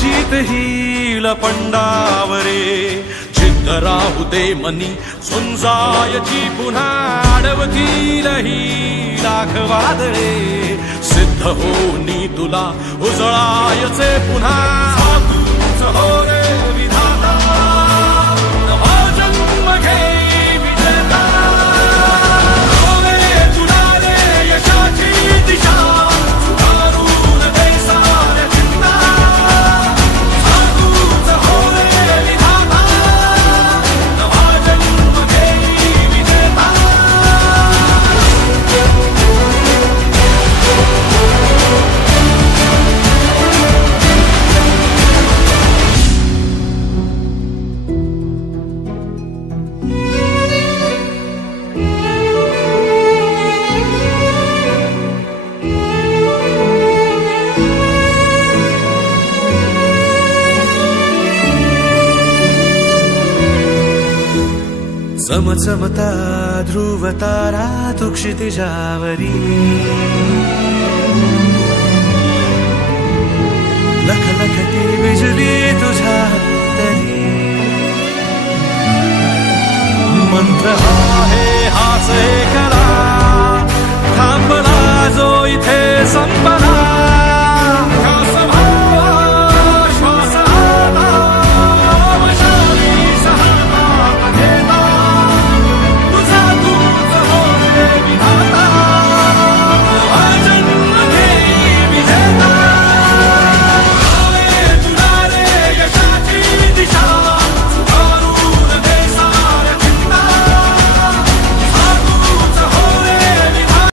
जित ही लपंडावरे जिद्द राहू दे मनी झुंजायची पुन्हा अडवतील ही लाख वादळे सिद्ध होनी तुला उजळायचे पुन्हा तूच हो रे विधाता नवा जन्म घे विजेता हो रे तुला रे यशाची दिशा सुधारून दे साऱ्या चिंता तूच हो रे विधाता नवा जन्म घे विजेता चमचमता ध्रुव तारा तू क्षितिजावरी लख लखती बिजली तुझ्या तरी मंत्र आहे हाच एका